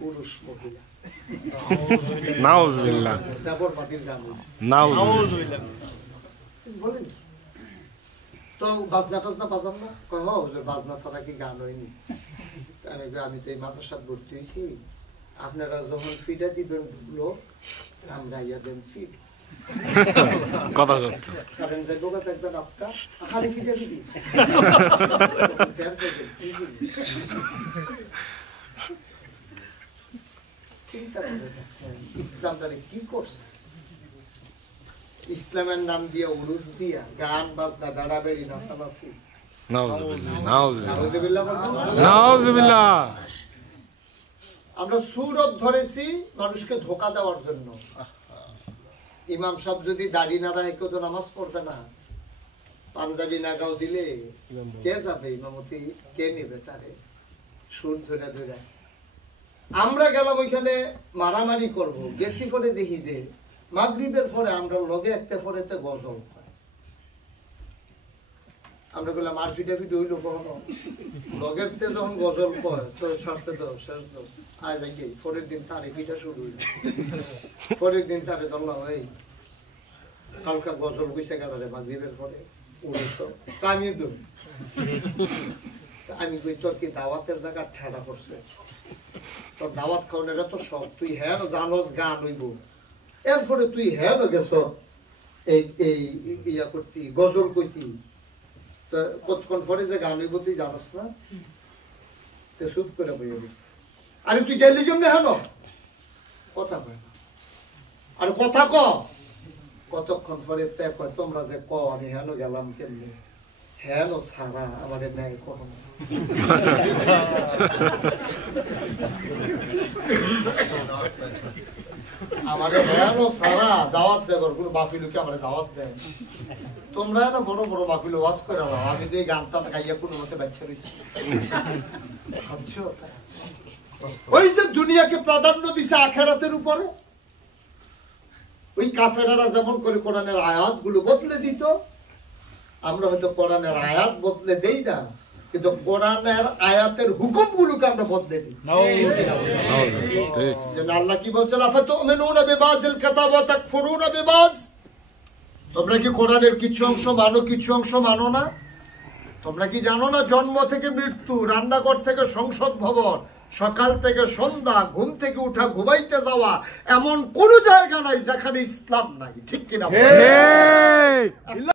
পুরুষ মহিলা নাউজুবিল্লাহ নাউজুবিল্লাহ বলেন তো বাজনা টাজনা বাজান না কয় হুজুর বাজনা ছাড়া কি গান হয়নি? আমি তো এই মাদ্রাসাত ভর্তি হয়েছি, আপনারা যখন ফিটা দিবেন লোক আমরা ইয়া দেন ফিট কথা সত্য কারণ যে লোক দেখবেন আপনার খালি ফিটা দিবি চিন্তা করে ইসলামটারে কি করছে? ইসলামের নাম দিয়া উরুস দিয়া গান বাজনা বেড়াবেড়ি নাচানাচি নাউজুবিল্লাহ আমরা সুরত ধরেছি মানুষকে ধোকা দেওয়ার জন্য। ইমাম সাহেব যদি দাড়ি না রাখে কেউ তো নামাজ পড়বে না, পাঞ্জাবি নাগাও দিলে কে যাবে ইমামতি, কে নেবে তারে? সুর ধরে ধরে আমরা গেলাম ওইখানে মারামারি করব, গেছি পরে দেখি যে মাগরিবের পরে আমরা লগে একটা পরেতে গজল হয়। আমরা বললাম আর ফিটাফিট হইলো কখনো লগেরতে যখন গজল কয় তো শাস্তে তো শেষ তো আজ আগে পরের দিন তারে ফিটা শুরু হইল। পরের দিন তারে ধরলাম এই কালকা গজল বসে গেল রে মাগরিবের পরে উড়েছো আমি তো আমি কই তোর কি দাওয়াতের জায়গা ঠেলা করছে? তোর দাওয়াত খাওয়ানোর তো সব তুই হ্যাঁ জানোস গান হইব, এরপরে তুই হ্যাঁ গেছ এই এই ইয়া করতি গজল কইতি, তো কতক্ষণ পরে যে গান হইব তুই জানোস না? তো চুপ করে বই আরে তুই গেলি কেমনে হেন কথা কয় না, আরে কথা ক। কতক্ষণ পরে কয় তোমরা যে ক আমি হেন গেলাম কেমনে? হেন ছাড়া আমার ন্যায় কখন আমারে হেন ছাড়া দাওয়াত দেবার কোনো বাফিলুকে আমার দাওয়াত দেয়। তোমরা না বড় বড় বাফিল ওয়াজ করে আমি তো এই গানটা গাইয়া কোনো মতে বাচ্চা রয়েছি। ওই যে দুনিয়াকে প্রাধান্য দিছে আখেরাতের উপরে, ওই কাফেরারা যেমন করে কোরআনের আয়াত গুলো বদলে দিত, আমরা হয়তো কোরআনের আয়াত বদলে দেই না, কিন্তু কোরআনের আয়াতের হুকুম গুলোকে আমরা বদলে দিই। আল্লাহ কি বলছেন? আফাতুমিনুনা বিবাযিল কিতাব ওয়া তাকফুরুনা বিবায, তোমরা কি কোরআনের কিছু অংশ মানো কিছু অংশ মানো না? তোমরা কি জানো না জন্ম থেকে মৃত্যু, রান্নাঘর থেকে সংসদ ভবন, সকাল থেকে সন্ধ্যা, ঘুম থেকে উঠা ঘুমাইতে যাওয়া, এমন কোন জায়গা নাই যেখানে ইসলাম নাই? ঠিক কিনা?